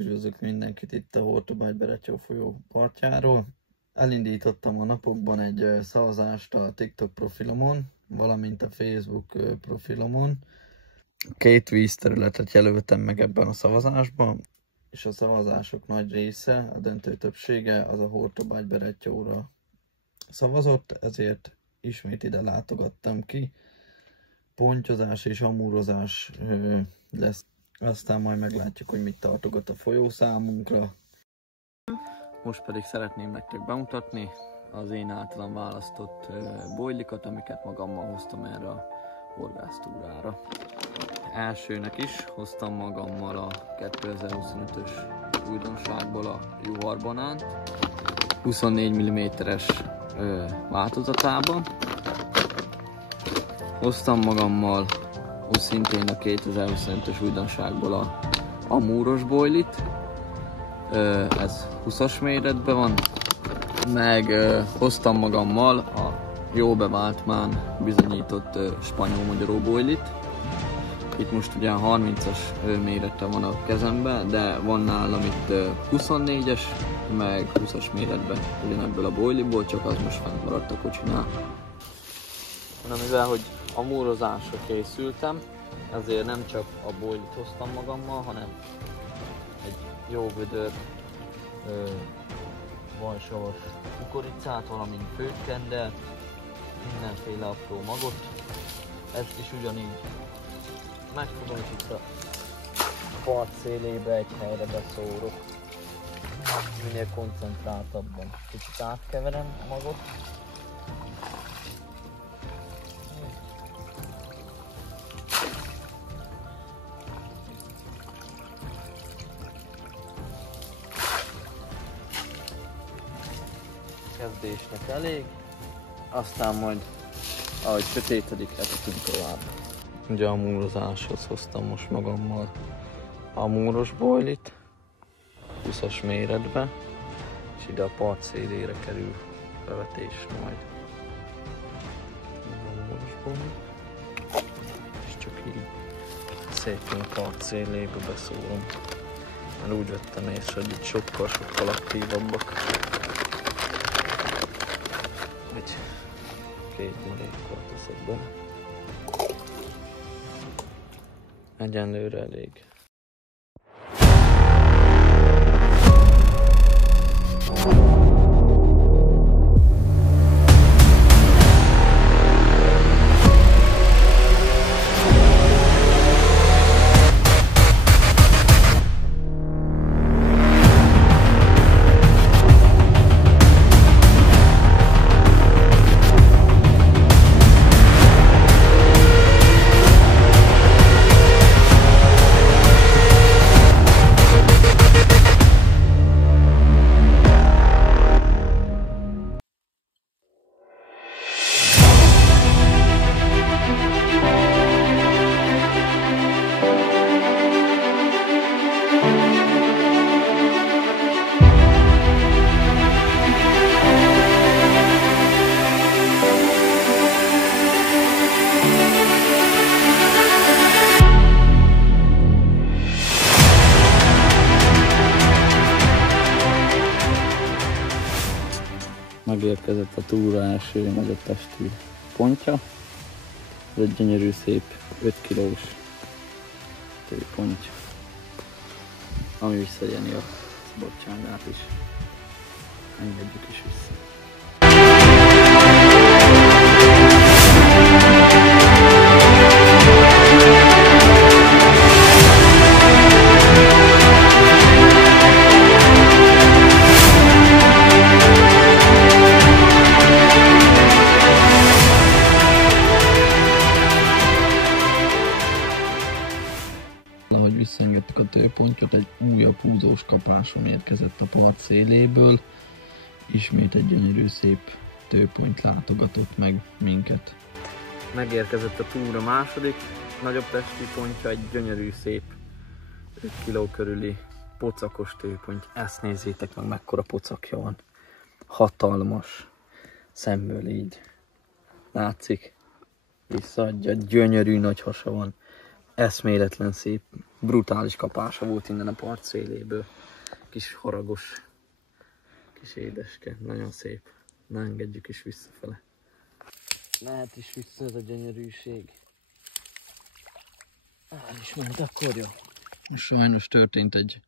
üdvözlök mindenkit itt a Hortobágy-Beretyó folyó partjáról. Elindítottam a napokban egy szavazást a TikTok profilomon, valamint a Facebook profilomon. 2 vízterületet jelöltem meg ebben a szavazásban, és a szavazások nagy része, a döntő többsége az a Hortobágy-Beretyóra szavazott, ezért ismét ide látogattam ki. Pontyozás és amúrozás lesz. Aztán majd meglátjuk, hogy mit tartogat a folyó számunkra. Most pedig szeretném nektek bemutatni az én általam választott bojlikat, amiket magammal hoztam erre a horgásztúrára. Elsőnek is hoztam magammal a 2025-ös újdonságból a juharbanánt, 24 mm-es változatában. Hoztam magammal szintén a 2025-ös újdonságból a amúros bojlit, ez 20-as méretben van, meg hoztam magammal a jó bevált már bizonyított spanyol magyaró bojlit. Itt most ugye 30-as mérete van a kezemben, de van nálam itt 24-es, meg 20-as méretben ugyanebből a bojliból, csak az most fent maradt a kocsinál. Na, mivel hogy amúrozásra készültem, ezért nem csak a bojlit hoztam magammal, hanem egy jó vödör vajsavas kukoricát, valamint főtkendel, mindenféle apró magot. Ezt is ugyanígy megfogom, és itt a part szélébe egy helyre beszórok. Minél koncentráltabban kicsit átkeverem a magot. Kezdésnek elég, aztán majd ahogy sötétedik, lehetünk tovább. Ugye a amúrozáshoz hoztam most magammal amúros bojlit 20-as méretbe, és ide a part szélére kerül bevetésre majd amúros bojlit, és csak így szépen a part szélébe beszórom, mert úgy vettem észre, hogy itt sokkal aktívabbak. Egy 2 marékkal teszek bele. Egyenlőre elég. Megérkezett a túra első nagyobb testű pontja. Ez egy gyönyörű szép 5 kilós tőponty, ami visszajeni a szabadságát is. Engedjük is vissza. Ahogy visszaengedtük a tőpontyot, egy újabb húzós kapásom érkezett a part széléből. Ismét egy gyönyörű szép tőponty látogatott meg minket. Megérkezett a túra második nagyobb testű pontja, egy gyönyörű szép 5 kg körüli pocakos tőponty. Ezt nézzétek meg, mekkora pocakja van. Hatalmas. Szemből így látszik. Visszaadja, gyönyörű nagy hasa van. eszméletlen szép, brutális kapása volt innen a part széléből. Kis haragos, kis édeske, nagyon szép. Na, engedjük is visszafele. Lehet is vissza ez a gyönyörűség. És majd akkor jó. Sajnos történt egy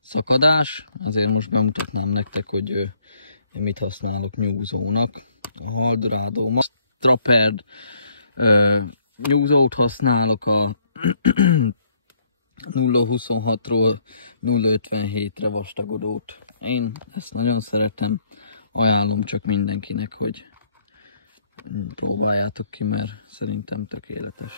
szakadás, azért most bemutatnám nektek, hogy én mit használok nyúzónak. A Haldorado Stroperd nyúzót használok a 0,26-ról 0,57-re vastagodót. Én ezt nagyon szeretem, ajánlom csak mindenkinek, hogy próbáljátok ki, mert szerintem tökéletes.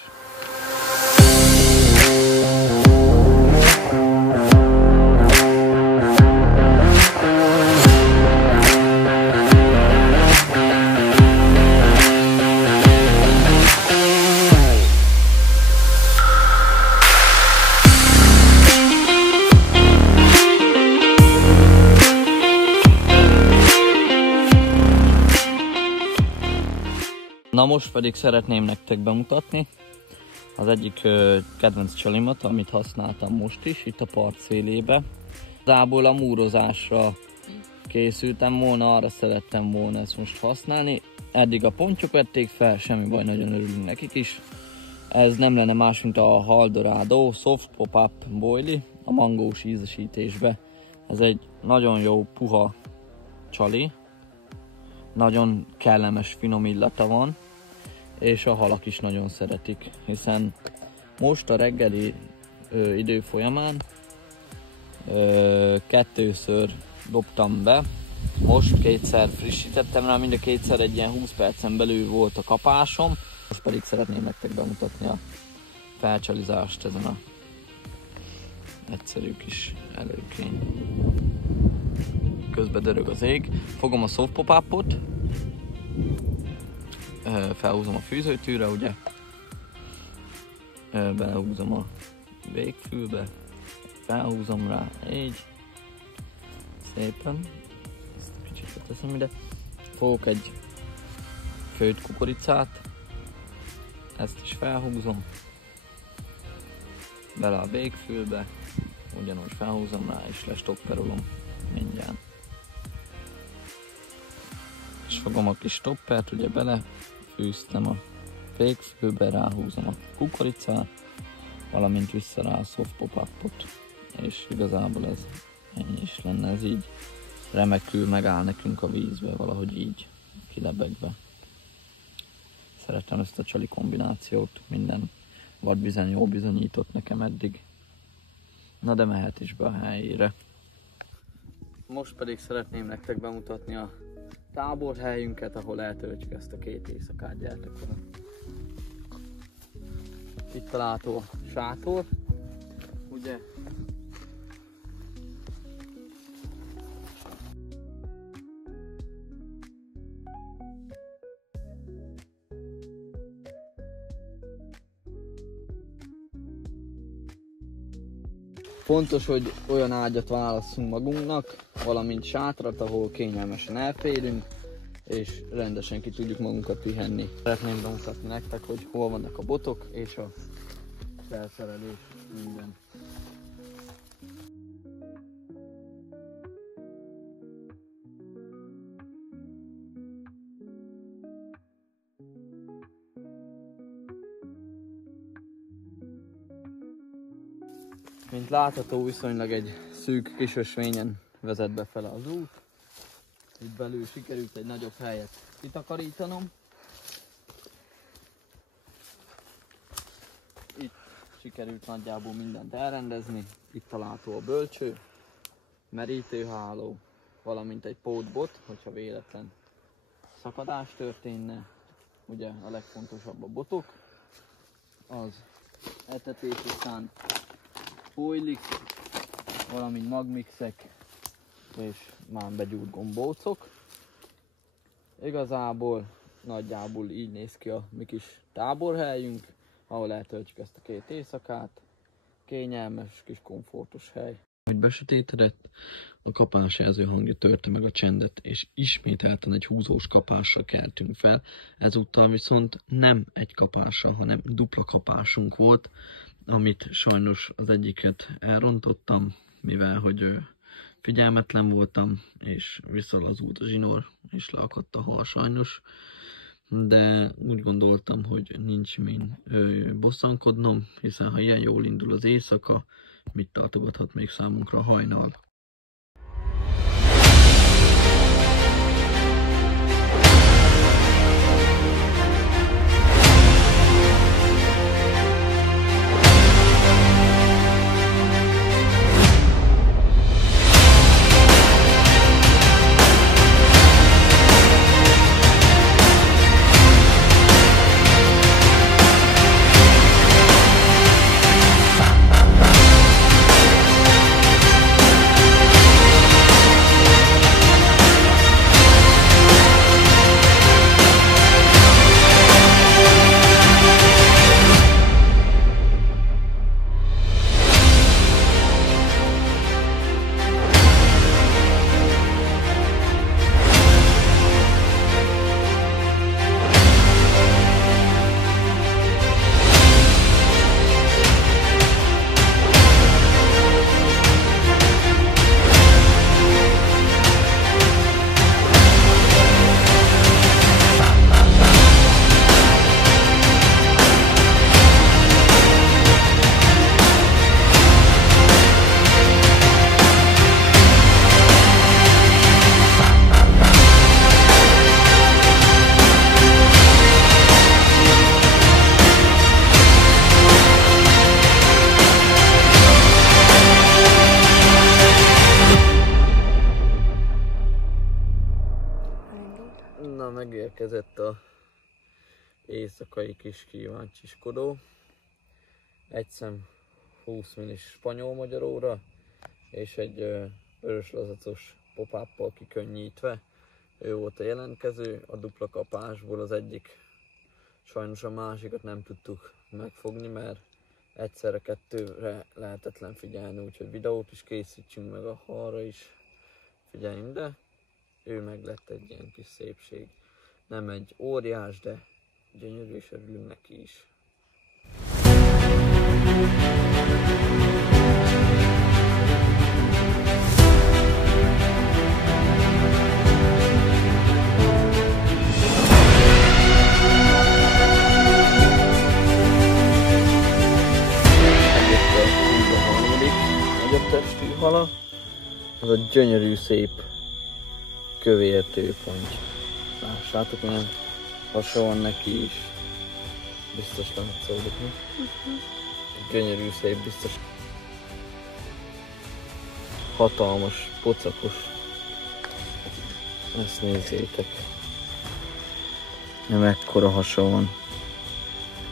Na most pedig szeretném nektek bemutatni az egyik kedvenc csalimat, amit használtam most is, itt a part szélébe. Igazából a múrozásra készültem volna, arra szerettem volna ezt most használni. Eddig a pontyok vették fel, semmi baj, nagyon örülünk nekik is. Ez nem lenne más, mint a Haldorado Soft Pop-Up Boilie a mangós ízesítésbe. Ez egy nagyon jó, puha csali, nagyon kellemes, finom illata van, és a halak is nagyon szeretik, hiszen most a reggeli idő folyamán kettőször dobtam be, most kétszer frissítettem rá, mind a kétszer egy ilyen 20 percen belül volt a kapásom. Most pedig szeretném nektek bemutatni a felcsalizást ezen a egyszerű kis előkény. Közben dörög az ég. Fogom a soft pop-upot, felhúzom a fűzőtűre, ugye, belehúzom a végfülbe, felhúzom rá, így, szépen, ezt kicsit teszem ide, fogok egy főtt kukoricát, ezt is felhúzom, bele a végfülbe, ugyanúgy felhúzom rá, és lestopperolom mindjárt. És fogom a kis toppert, ugye bele fűztem a végfülbe, ráhúzom a kukoricát, valamint vissza rá a soft pop-upot, és igazából ez ennyi is lenne, ez így remekül megáll nekünk a vízbe, valahogy így kilebegve. Szeretem ezt a csali kombinációt, minden vadbizen jól bizonyított nekem eddig. Na de mehet is be a helyére. Most pedig szeretném nektek bemutatni a táborhelyünket, ahol eltöltjük ezt a 2 éjszakát, gyertek oda. Itt található a sátor, ugye? Fontos, hogy olyan ágyat válasszunk magunknak, valamint sátrat, ahol kényelmesen elférünk, és rendesen ki tudjuk magunkat pihenni. Szeretném bemutatni nektek, hogy hol vannak a botok és a felszerelés, minden. Mint látható, viszonylag egy szűk kis ösvényen vezet befele az út. Itt belül sikerült egy nagyobb helyet kitakarítanom. Itt sikerült nagyjából mindent elrendezni. Itt található a bölcső, merítőháló, valamint egy pótbot, hogyha véletlen szakadás történne. Ugye a legfontosabb a botok, az etetés után boilik, valamint magmixek és már begyúrt gombócok. Igazából nagyjából így néz ki a mi kis táborhelyünk, ahol eltöltjük ezt a 2 éjszakát. Kényelmes, kis komfortos hely. Hogy besötétedett, a kapásjelző hangja törte meg a csendet, és ismételten egy húzós kapással keltünk fel. Ezúttal viszont nem egy kapással, hanem dupla kapásunk volt. amit sajnos az egyiket elrontottam, mivel hogy figyelmetlen voltam, és visszalazult a zsinór, és leakadt a hal sajnos. De úgy gondoltam, hogy nincs min bosszankodnom, hiszen ha ilyen jól indul az éjszaka, mit tartogathat még számunkra a hajnal. Na, megérkezett a éjszakai kis kíváncsiskodó. Egy szem 20 millis spanyol-magyar óra, és egy vöröslazacos pop-up-pal kikönnyítve. Ő volt a jelentkező, a dupla kapásból az egyik. Sajnos a másikat nem tudtuk megfogni, mert egyszerre kettőre lehetetlen figyelni, úgyhogy videót is készítsünk, meg a halra is figyeljünk, de ő meg lett egy ilyen kis szépség. Nem egy óriás, de gyönyörű, és örülünk neki is. Megjött a harmadik nagyobb testű hala. Ez a gyönyörű, szép kövér tőponty. Lássátok, milyen hasonlóan neki is. Biztos lehet szólni. Gyönyörű, szép, biztos. Hatalmas, pocakos. Ezt nézzétek. Mekkora hasonlóan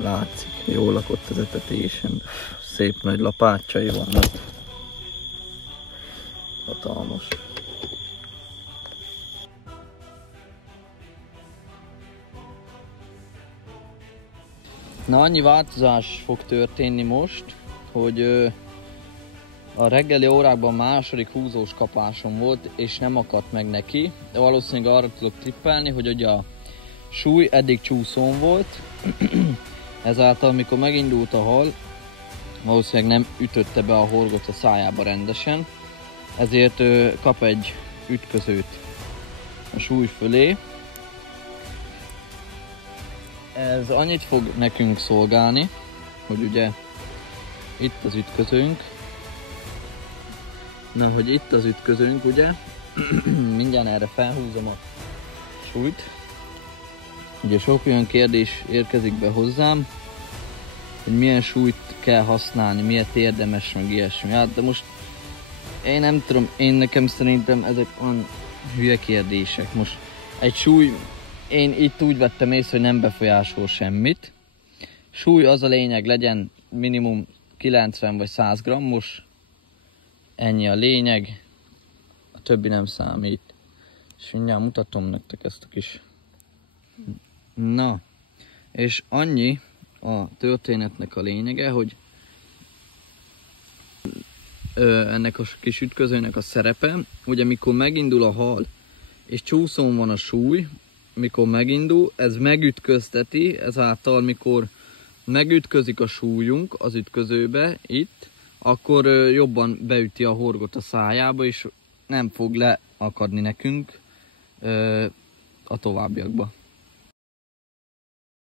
látszik. Jól lakott az etetésen. Szép nagy lapátjai vannak. Hatalmas. Na, annyi változás fog történni most, hogy a reggeli órákban második húzós kapásom volt, és nem akadt meg neki. De valószínűleg arra tudok tippelni, hogy ugye a súly eddig csúszón volt, ezáltal amikor megindult a hal, valószínűleg nem ütötte be a horgot a szájába rendesen, ezért kap egy ütközőt a súly fölé. Ez annyit fog nekünk szolgálni, hogy ugye itt az ütközőnk. Na, hogy itt az ütközőnk, ugye, mindjárt erre felhúzom a súlyt. Ugye sok olyan kérdés érkezik be hozzám, hogy milyen súlyt kell használni, miért érdemes, meg ilyesmi. Hát, de most én nem tudom, nekem szerintem ezek olyan hülye kérdések. Most egy súly, én itt úgy vettem észre, hogy nem befolyásol semmit. Súly az a lényeg, legyen minimum 90 vagy 100 grammos. Ennyi a lényeg, a többi nem számít. És mindjárt mutatom nektek ezt a kis... Na, és annyi a történetnek a lényege, hogy ennek a kis ütközőnek a szerepe, hogy amikor megindul a hal, és csúszón van a súly, mikor megindul, ez megütközteti, ezáltal mikor megütközik a súlyunk az ütközőbe itt, akkor jobban beüti a horgot a szájába, és nem fog leakadni nekünk a továbbiakba.